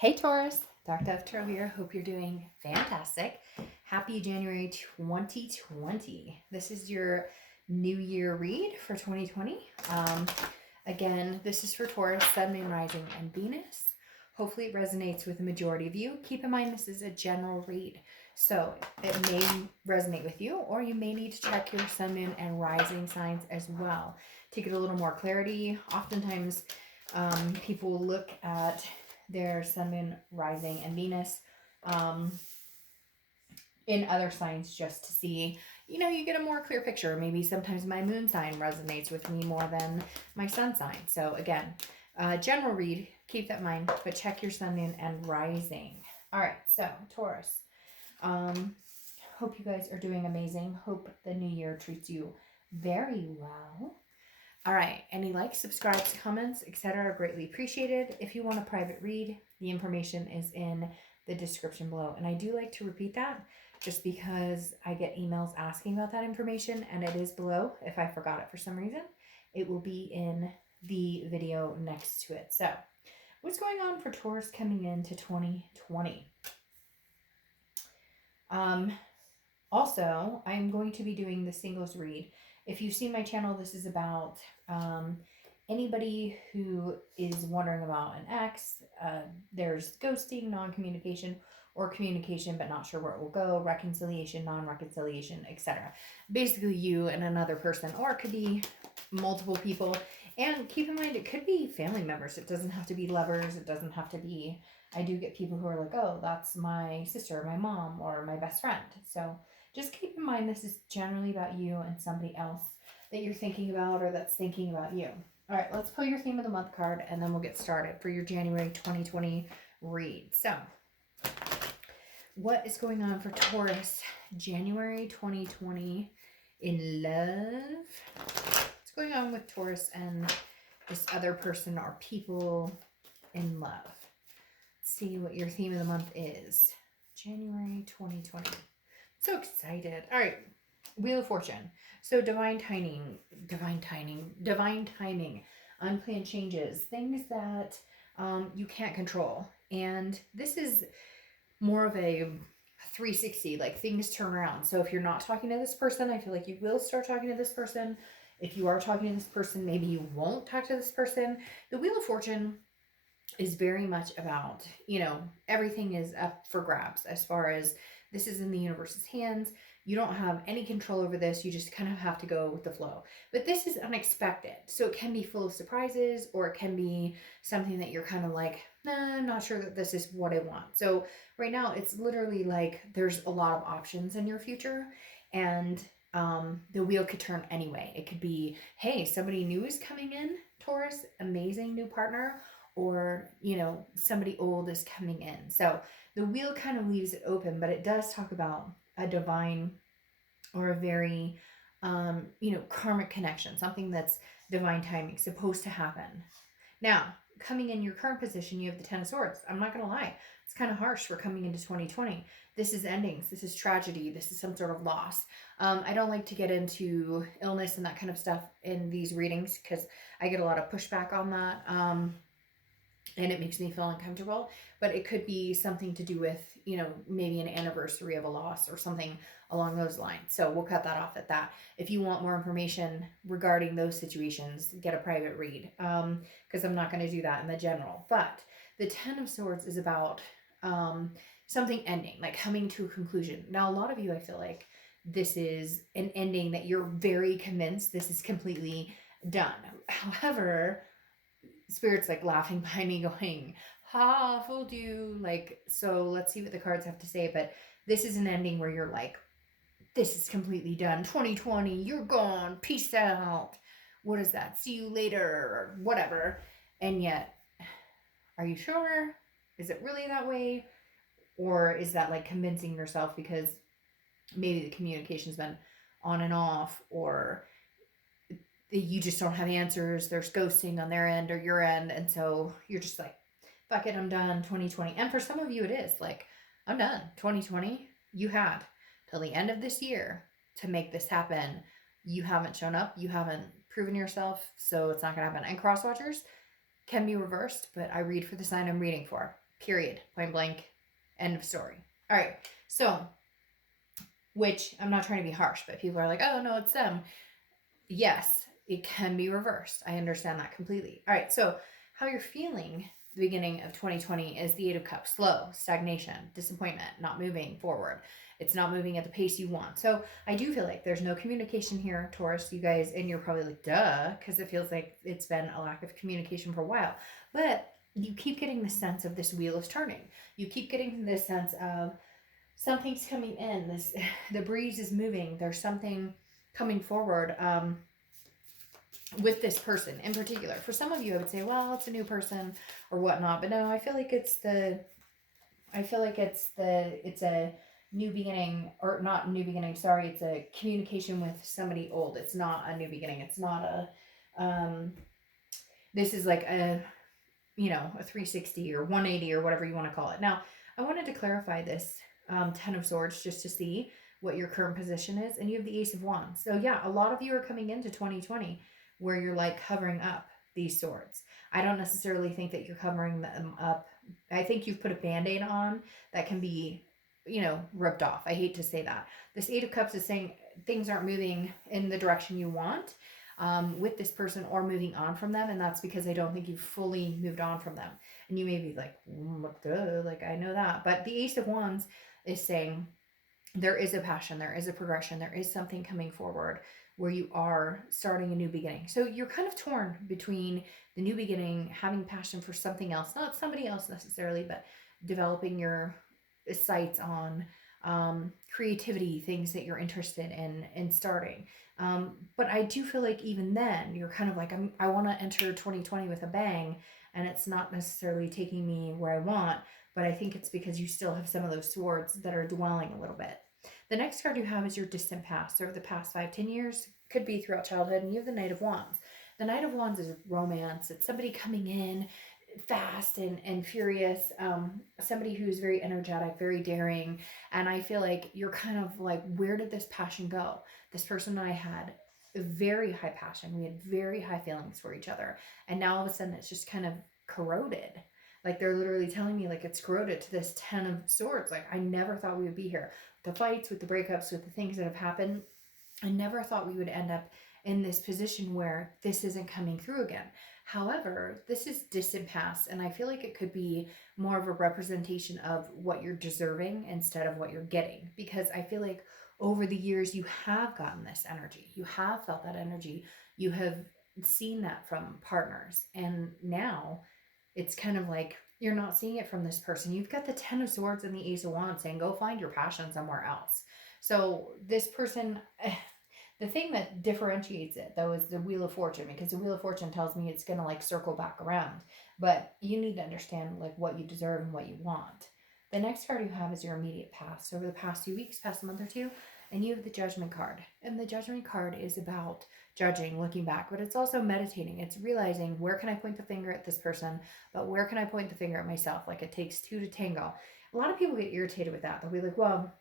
Hey Taurus, Dark Dove Tarot here. Hope you're doing fantastic. Happy January 2020. This is your New Year read for 2020. Again, this is for Taurus, Sun, Moon, Rising, and Venus. Hopefully it resonates with the majority of you. Keep in mind this is a general read, so it may resonate with you, or you may need to check your Sun, Moon, and Rising signs as well to get a little more clarity. Oftentimes, people will look at their Sun, Moon, Rising, and Venus in other signs just to see, you get a more clear picture. Maybe sometimes my moon sign resonates with me more than my sun sign. So again, general read, keep that in mind, but check your Sun, Moon, and Rising. All right, so Taurus, hope you guys are doing amazing. Hope the new year treats you very well. All right, any likes, subscribes, comments, etc. are greatly appreciated. If you want a private read, the information is in the description below. And I do like to repeat that just because I get emails asking about that information, and it is below. If I forgot it for some reason, it will be in the video next to it. So what's going on for Taurus coming into 2020? Also, I'm going to be doing the singles read. If you've seen my channel, this is about anybody who is wondering about an ex. There's ghosting, non-communication, or communication but not sure where it will go, reconciliation, non-reconciliation, etc. Basically you and another person, or it could be multiple people. And keep in mind, it could be family members. It doesn't have to be lovers. It doesn't have to be, I do get people who are like, oh, that's my sister, my mom, or my best friend. So just keep in mind, this is generally about you and somebody else that you're thinking about or that's thinking about you. All right, let's pull your theme of the month card and then we'll get started for your January 2020 read. So what is going on for Taurus January 2020 in love? What's going on with Taurus and this other person or people in love? Let's see what your theme of the month is. January 2020. So excited. All right. Wheel of Fortune. So divine timing, unplanned changes, things that you can't control. And this is more of a 360, like things turn around. So if you're not talking to this person, I feel like you will start talking to this person. If you are talking to this person, maybe you won't talk to this person. The Wheel of Fortune is very much about, everything is up for grabs as far as this is in the universe's hands. You don't have any control over this. You just kind of have to go with the flow. But this is unexpected. So it can be full of surprises, or it can be something that you're kind of like, nah, I'm not sure that this is what I want. So right now it's literally like there's a lot of options in your future, and the wheel could turn anyway. It could be, hey, somebody new is coming in, Taurus, amazing new partner, or, somebody old is coming in. So the wheel kind of leaves it open, but it does talk about a divine or a very, karmic connection, something that's divine timing, supposed to happen. Now, coming in your current position, you have the Ten of Swords. I'm not going to lie. It's kind of harsh for coming into 2020. This is endings. This is tragedy. This is some sort of loss. I don't like to get into illness and that kind of stuff in these readings because I get a lot of pushback on that. And it makes me feel uncomfortable, but it could be something to do with, maybe an anniversary of a loss or something along those lines. So we'll cut that off at that. If you want more information regarding those situations, get a private read, because I'm not going to do that in the general. But the Ten of Swords is about something ending, like coming to a conclusion. Now, a lot of you, I feel like this is an ending that you're very convinced this is completely done. However, Spirit's like laughing behind me going, ha, fooled you. Like, so let's see what the cards have to say. But this is an ending where you're like, this is completely done. 2020, you're gone. Peace out. What is that? See you later, or whatever. And yet, are you sure? Is it really that way? Or is that like convincing yourself because maybe the communication's been on and off, or you just don't have answers, there's ghosting on their end or your end, and so you're just like, fuck it, I'm done, 2020. And for some of you it is like, I'm done, 2020. You had till the end of this year to make this happen. You haven't shown up, you haven't proven yourself, so it's not gonna happen. And cross watchers can be reversed, but I read for the sign I'm reading for. Period. Point blank. End of story. All right. So, which I'm not trying to be harsh, but people are like, oh, no, it's them. Yes, it can be reversed. I understand that completely. All right. So, how you're feeling the beginning of 2020 is the Eight of Cups: slow, stagnation, disappointment, not moving forward. It's not moving at the pace you want. So I do feel like there's no communication here, Taurus. You guys, and you're probably like, duh, because it feels like it's been a lack of communication for a while. But you keep getting the sense of this wheel is turning. You keep getting this sense of something's coming in. This the breeze is moving. There's something coming forward. With this person in particular. For some of you, I would say, well, it's a new person or whatnot. But no, I feel like it's a new beginning, or not new beginning. Sorry, it's a communication with somebody old. It's not a new beginning. It's not this is like a 360 or 180 or whatever you want to call it. Now, I wanted to clarify this 10 of Swords just to see what your current position is. And you have the Ace of Wands. So yeah, a lot of you are coming into 2020 where you're like covering up these swords. I don't necessarily think that you're covering them up. I think you've put a band-aid on that can be, ripped off. I hate to say that. This Eight of Cups is saying things aren't moving in the direction you want with this person, or moving on from them. And that's because I don't think you've fully moved on from them. And you may be like, duh, like I know that. But the Ace of Wands is saying there is a passion, there is a progression, there is something coming forward where you are starting a new beginning. So you're kind of torn between the new beginning, having passion for something else, not somebody else necessarily, but developing your sights on creativity, things that you're interested in starting. But I do feel like even then, you're kind of like, I want to enter 2020 with a bang, and it's not necessarily taking me where I want, but I think it's because you still have some of those swords that are dwelling a little bit. The next card you have is your distant past, over the past 5-10 years, could be throughout childhood, and you have the Knight of Wands. The Knight of Wands is romance. It's somebody coming in fast and furious, somebody who's very energetic, very daring, and I feel like you're kind of like, where did this passion go? This person and I had a very high passion. We had very high feelings for each other, and now all of a sudden it's just kind of corroded. Like they're literally telling me like it's corroded to this 10 of Swords. Like I never thought we would be here. The fights, with the breakups, with the things that have happened, I never thought we would end up in this position where this isn't coming through again. However, this is distant past, and I feel like it could be more of a representation of what you're deserving instead of what you're getting. Because I feel like over the years you have gotten this energy. You have felt that energy. You have seen that from partners. And now it's kind of like you're not seeing it from this person. You've got the 10 of Swords and the Ace of Wands saying, go find your passion somewhere else. So this person, the thing that differentiates it though is the Wheel of Fortune, because the Wheel of Fortune tells me it's going to like circle back around. But you need to understand like what you deserve and what you want. The next card you have is your immediate past, over the past few weeks, past a month or two, and you have the Judgment card. And the Judgment card is about judging, looking back, but it's also meditating. It's realizing, where can I point the finger at this person, but where can I point the finger at myself? Like it takes two to tango. A lot of people get irritated with that. They'll be like, well,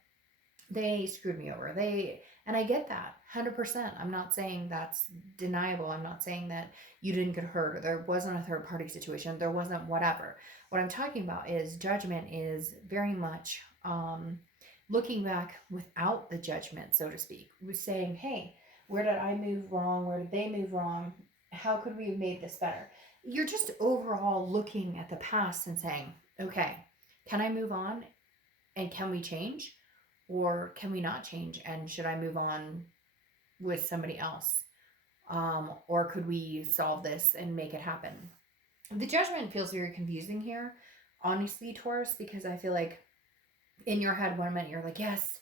they screwed me over. And I get that 100%. I'm not saying that's deniable. I'm not saying that you didn't get hurt or there wasn't a third party situation. There wasn't whatever. What I'm talking about is judgment is very much looking back without the judgment, so to speak. We're saying, hey, where did I move wrong? Where did they move wrong? How could we have made this better? You're just overall looking at the past and saying, okay, can I move on? And can we change? Or can we not change? And should I move on with somebody else? Or could we solve this and make it happen? The judgment feels very confusing here, honestly, Taurus, because I feel like in your head, 1 minute you're like, yes,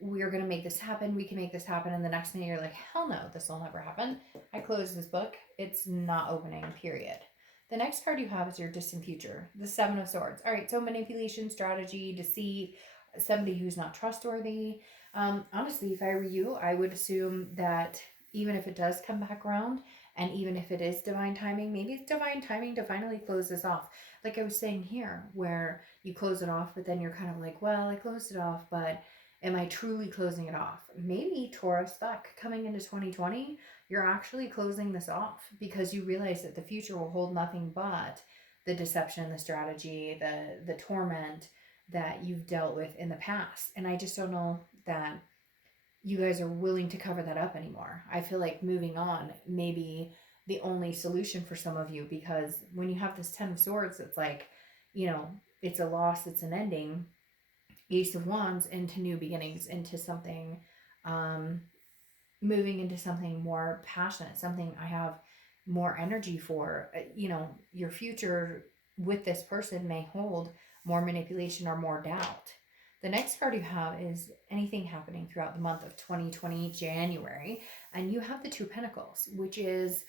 we're going to make this happen. We can make this happen. And the next minute you're like, hell no, this will never happen. I closed this book. It's not opening, period. The next card you have is your distant future, the Seven of Swords. All right, so manipulation, strategy, deceit, somebody who's not trustworthy. Honestly, if I were you, I would assume that even if it does come back around, and even if it is divine timing, maybe it's divine timing to finally close this off. Like I was saying here, where you close it off, but then you're kind of like, well, I closed it off, but am I truly closing it off? Maybe, Taurus, fuck, coming into 2020, you're actually closing this off because you realize that the future will hold nothing but the deception, the strategy, the torment that you've dealt with in the past. And I just don't know that you guys are willing to cover that up anymore. I feel like moving on may be the only solution for some of you, because when you have this 10 of swords, it's like, it's a loss, it's an ending. Ace of wands into new beginnings, into something, um, moving into something more passionate, something I have more energy for. Your future with this person may hold more manipulation or more doubt. The next card you have is anything happening throughout the month of 2020, January. And you have the Two of Pentacles, which is,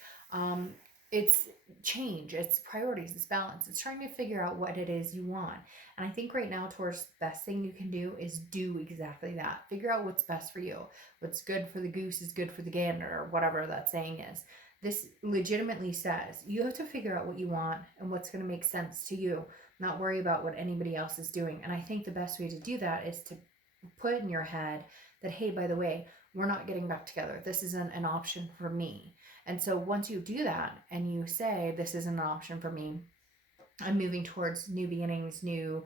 it's change, it's priorities, it's balance. It's trying to figure out what it is you want. And I think right now, Taurus, the best thing you can do is do exactly that. Figure out what's best for you. What's good for the goose is good for the gander, or whatever that saying is. This legitimately says you have to figure out what you want and what's going to make sense to you, not worry about what anybody else is doing. And I think the best way to do that is to put in your head that, hey, by the way, we're not getting back together. This isn't an option for me. And so once you do that and you say, this isn't an option for me, I'm moving towards new beginnings, new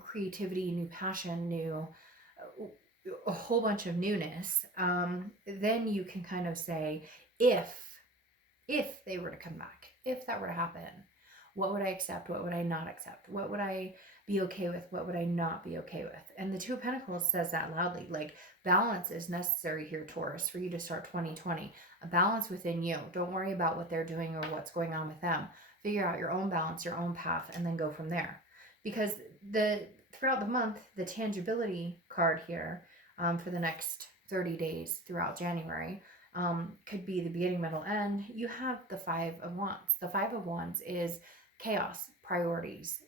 creativity, new passion, new a whole bunch of newness, then you can kind of say, if they were to come back, if that were to happen, what would I accept? What would I not accept? What would I be okay with? What would I not be okay with? And the Two of Pentacles says that loudly. Like, balance is necessary here, Taurus, for you to start 2020. A balance within you. Don't worry about what they're doing or what's going on with them. Figure out your own balance, your own path, and then go from there. Because throughout the month, the tangibility card here, for the next 30 days throughout January, could be the beginning, middle, end. You have the Five of Wands. The Five of Wands is chaos, priorities.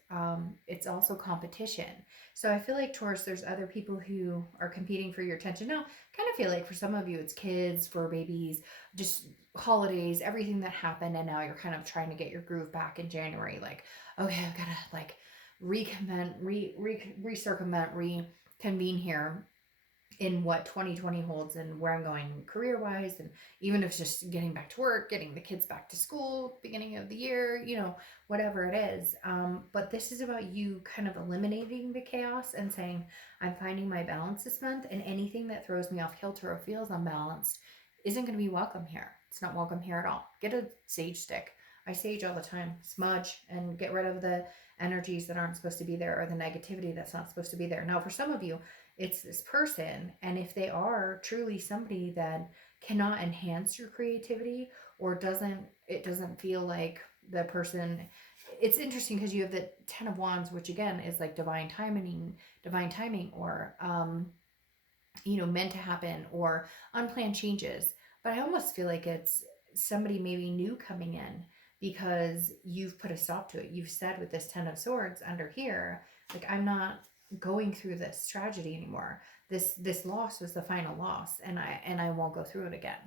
It's also competition. So I feel like, Taurus, there's other people who are competing for your attention. Now, kind of feel like for some of you, it's kids, fur babies, just holidays, everything that happened. And now you're kind of trying to get your groove back in January. Like, okay, I've got to like reconvene here in what 2020 holds and where I'm going career-wise, and even if it's just getting back to work, getting the kids back to school, beginning of the year, whatever it is. But this is about you kind of eliminating the chaos and saying, I'm finding my balance this month, and anything that throws me off kilter or feels unbalanced isn't going to be welcome here. It's not welcome here at all. Get a sage stick. I sage all the time. Smudge and get rid of the energies that aren't supposed to be there, or the negativity that's not supposed to be there. Now, for some of you, it's this person, and if they are truly somebody that cannot enhance your creativity, or it doesn't feel like the person. It's interesting because you have the Ten of Wands, which again is like divine timing, or meant to happen, or unplanned changes. But I almost feel like it's somebody maybe new coming in, because you've put a stop to it. You've said with this Ten of Swords under here, like, I'm not going through this tragedy anymore. This loss was the final loss, and I won't go through it again.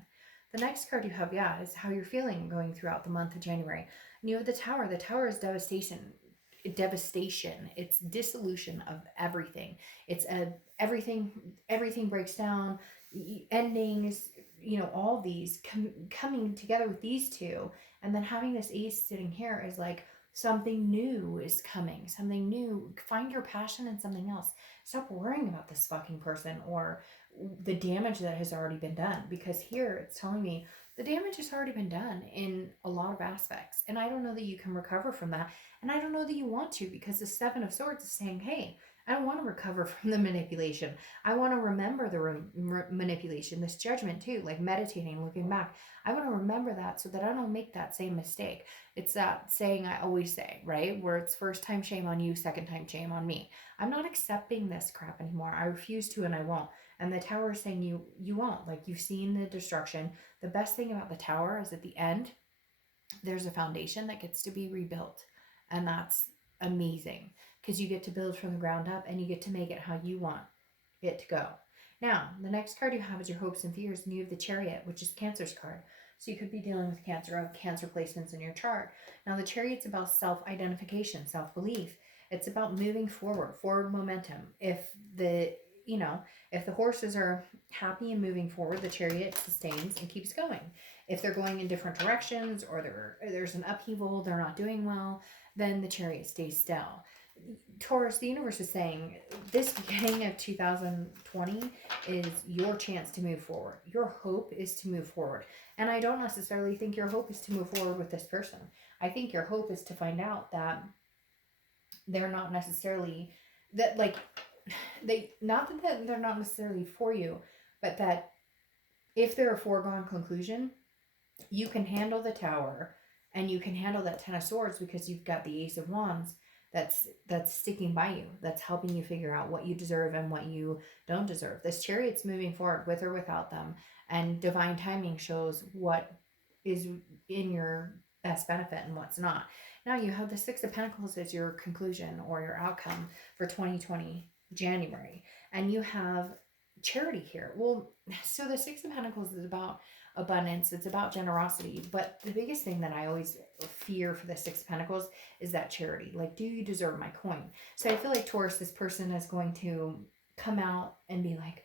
The next card you have, is how you're feeling going throughout the month of January. And you have the Tower. The Tower is devastation. It's dissolution of everything. It's everything breaks down, endings, all these coming together with these two, and then having this Ace sitting here is like, something new is coming. Something new. Find your passion in something else. Stop worrying about this fucking person or the damage that has already been done. Because here it's telling me the damage has already been done in a lot of aspects. And I don't know that you can recover from that. And I don't know that you want to, because the Seven of Swords is saying, hey, I don't want to recover from the manipulation. I want to remember the manipulation, this judgment too, like meditating, looking back. I want to remember that so that I don't make that same mistake. It's that saying I always say, right? Where it's first time shame on you, second time shame on me. I'm not accepting this crap anymore. I refuse to, and I won't. And the Tower is saying you won't. Like, you've seen the destruction. The best thing about the Tower is at the end, there's a foundation that gets to be rebuilt. And that's amazing, because you get to build from the ground up, and you get to make it how you want it to go. Now, the next card you have is your hopes and fears, and you have the Chariot, which is Cancer's card. So you could be dealing with Cancer, or Cancer placements in your chart. Now, the Chariot's about self-identification, self-belief. It's about moving forward momentum. If you know, if the horses are happy and moving forward, the chariot sustains and keeps going. If they're going in different directions, or there's an upheaval, they're not doing well, then the chariot stays still. Taurus, the universe is saying this beginning of 2020 is your chance to move forward. Your hope is to move forward. And I don't necessarily think your hope is to move forward with this person. I think your hope is to find out that they're not necessarily, that like, they, not that they're not necessarily for you, but that if they're a foregone conclusion, you can handle the Tower and you can handle that Ten of Swords because you've got the Ace of Wands that's sticking by you, that's helping you figure out what you deserve and what you don't deserve. This Chariot's moving forward with or without them, and divine timing shows what is in your best benefit and what's not. Now you have the Six of Pentacles as your conclusion or your outcome for 2020 January, and you have Charity here. Well, so the Six of Pentacles is about abundance, it's about generosity, but the biggest thing that I always fear for the Six of Pentacles is that charity. Like, do you deserve my coin? So I feel like Taurus, this person is going to come out and be like,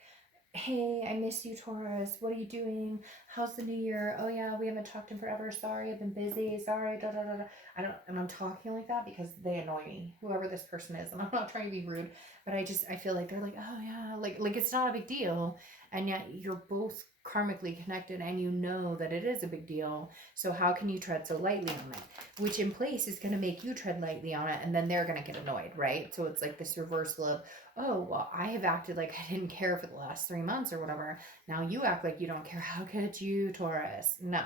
hey, I miss you, Taurus. What are you doing? How's the new year? Oh yeah, we haven't talked in forever. Sorry, I've been busy. Sorry, da da da da. And I'm talking like that because they annoy me, whoever this person is. And I'm not trying to be rude, but I feel like they're like, oh yeah, like it's not a big deal. And yet you're both karmically connected and you know that it is a big deal. So how can you tread so lightly on it? Which in place is going to make you tread lightly on it, and then they're going to get annoyed, right? So it's like this reversal of, oh, well, I have acted like I didn't care for the last 3 months or whatever. Now you act like you don't care. How could you, Taurus? No,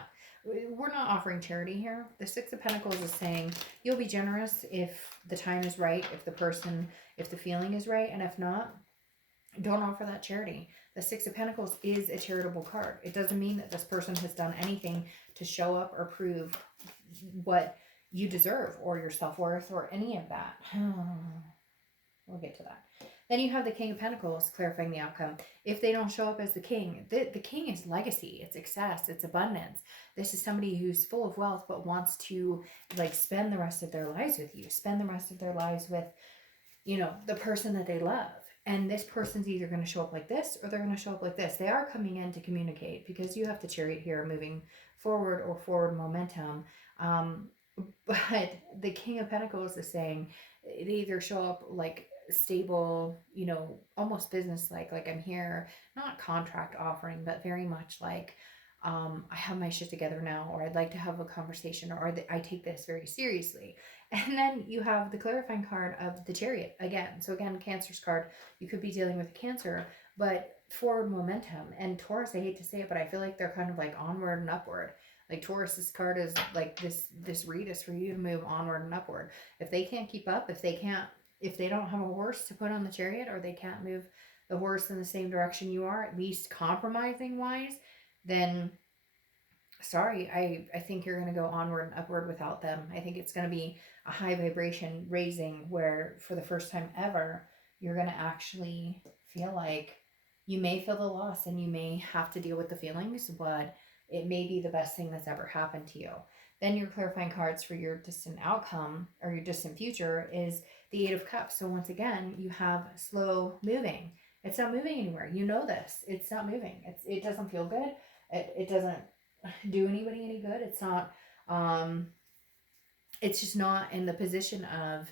we're not offering charity here. The Six of Pentacles is saying you'll be generous if the time is right, if the feeling is right, and if not, don't offer that charity. The Six of Pentacles is a charitable card. It doesn't mean that this person has done anything to show up or prove what you deserve or your self-worth or any of that. We'll get to that. Then you have the King of Pentacles clarifying the outcome. If they don't show up as the king, the king is legacy, it's excess, it's abundance. This is somebody who's full of wealth but wants to like spend the rest of their lives with you, spend the rest of their lives with, you know, the person that they love. And this person's either going to show up like this or they're going to show up like this. They are coming in to communicate because you have the Chariot here moving forward or forward momentum. But the King of Pentacles is saying they either show up like stable, you know, almost business like I'm here, not contract offering, but very much like I have my shit together now, or I'd like to have a conversation, or I take this very seriously. And then you have the clarifying card of the Chariot again. So again, Cancer's card, you could be dealing with Cancer, but forward momentum. And Taurus, I hate to say it, but I feel like they're kind of like onward and upward. Like Taurus's card is like this read is for you to move onward and upward. If they can't keep up, if they don't have a horse to put on the Chariot, or they can't move the horse in the same direction you are, at least compromising wise, then sorry, I think you're going to go onward and upward without them. I think it's going to be a high vibration raising where for the first time ever, you're going to actually feel like you may feel the loss and you may have to deal with the feelings, but it may be the best thing that's ever happened to you. Then your clarifying cards for your distant outcome or your distant future is the Eight of Cups. So once again, you have slow moving. It's not moving anywhere. You know this. It's not moving. It doesn't feel good. It doesn't do anybody any good. It's not it's just not in the position of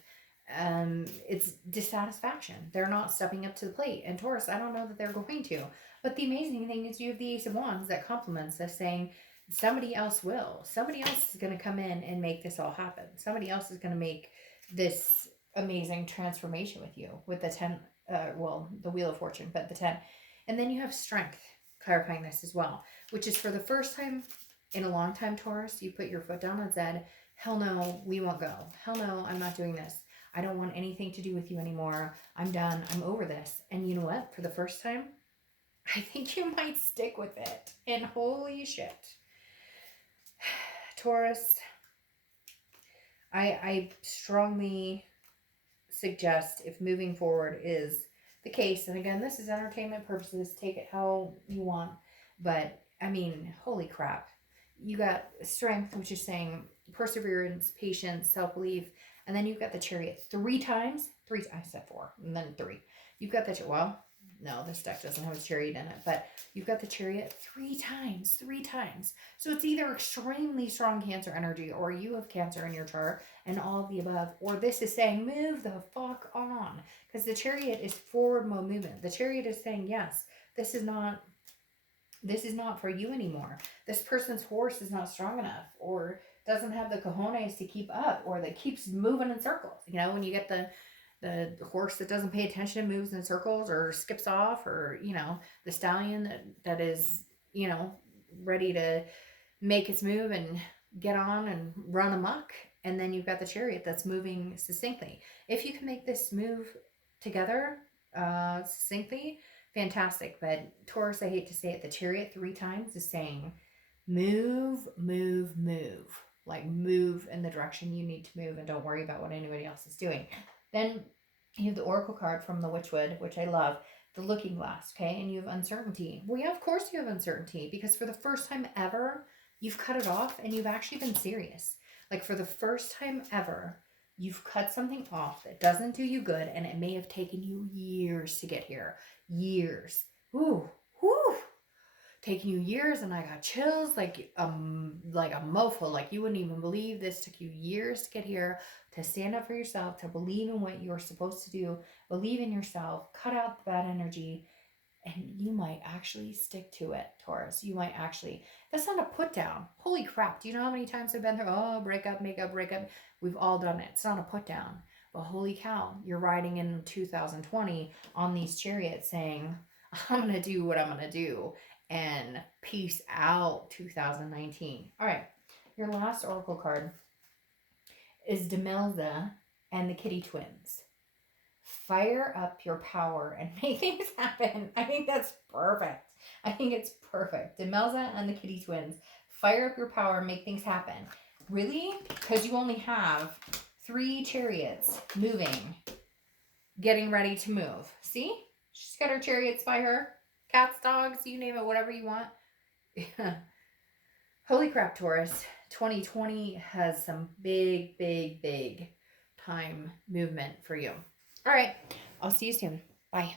it's dissatisfaction. They're not stepping up to the plate. And Taurus, I don't know that they're going to. But the amazing thing is you have the Ace of Wands that complements this, saying somebody else will. Somebody else is going to come in and make this all happen. Somebody else is going to make this amazing transformation with you with the 10, the Wheel of Fortune, but the 10. And then you have Strength clarifying this as well, which is for the first time in a long time, Taurus, you put your foot down and said, hell no, we won't go. Hell no, I'm not doing this. I don't want anything to do with you anymore. I'm done. I'm over this. And you know what? For the first time, I think you might stick with it. And holy shit. Taurus, I strongly suggest, if moving forward is the case, and again, this is entertainment purposes, take it how you want, but I mean, holy crap. You got Strength, which is saying perseverance, patience, self-belief, and then you've got the Chariot 3 times. I said 4, and then 3. You've got that, well, no, this deck doesn't have a chariot in it, but you've got the chariot 3 times, 3 times. So it's either extremely strong Cancer energy, or you have Cancer in your chart and all of the above, or this is saying move the fuck on, because the chariot is forward mode movement. The chariot is saying, yes, this is not for you anymore. This person's horse is not strong enough, or doesn't have the cojones to keep up, or that keeps moving in circles. You know, when you get the horse that doesn't pay attention, moves in circles or skips off, or, you know, the stallion that is, you know, ready to make its move and get on and run amok. And then you've got the chariot that's moving succinctly. If you can make this move together succinctly, fantastic. But Taurus, I hate to say it, the chariot 3 times is saying move, move, move. Like, move in the direction you need to move, and don't worry about what anybody else is doing. Then you have the oracle card from the Witchwood, which I love, the looking glass, okay? And you have uncertainty. Well, yeah, of course you have uncertainty, because for the first time ever, you've cut it off and you've actually been serious. Like, for the first time ever, you've cut something off that doesn't do you good, and it may have taken you years to get here. Years. Ooh, whoo. Taking you years, and I got chills like a mofo. Like, you wouldn't even believe this took you years to get here, to stand up for yourself, to believe in what you're supposed to do, believe in yourself, cut out the bad energy, and you might actually stick to it, Taurus. You might actually. That's not a put down. Holy crap. Do you know how many times I've been through, oh, break up, make up, break up? We've all done it. It's not a put down. But holy cow, you're riding in 2020 on these chariots saying, I'm going to do what I'm going to do. And peace out, 2019. All right, your last oracle card is Demelza and the Kitty Twins. Fire up your power and make things happen. I think that's perfect. I think it's perfect. Demelza and the Kitty Twins. Fire up your power and make things happen. Really? Because you only have 3 chariots moving, getting ready to move. See? She's got her chariots by her. Cats, dogs, you name it, whatever you want. Holy crap, Taurus. 2020 has some big, big, big time movement for you. All right. I'll see you soon. Bye.